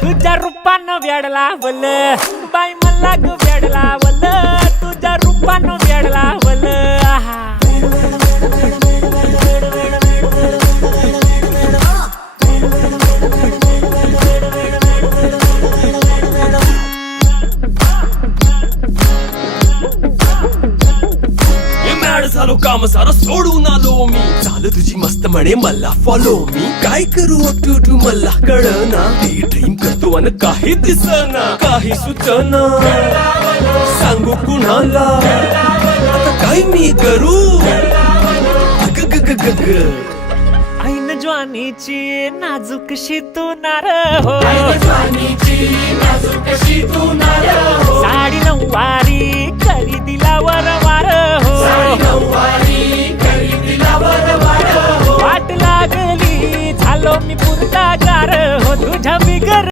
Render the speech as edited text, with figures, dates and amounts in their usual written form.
तुझ्या रूपानं वेडला वल बाई मला ग वेडला वल तुझ्या रूपानं वेडला वल आहा झालो काम सारा सोडून आलो मी झालं तुझी मस्त म्हणे मला फॉलो मी काय करू टू मला कळना ती ड्रीम करतो आणि काही दिसना काही सुचना सांगू कुणाला आता काय मी करू अग ग ग ग ग ऐन ज्वानीची नाजूकशी तू नार हो साडी नऊवारी करी दिला वर वार हो वाट लागली झालो मी पुरता गार हो तुझ्या बिगर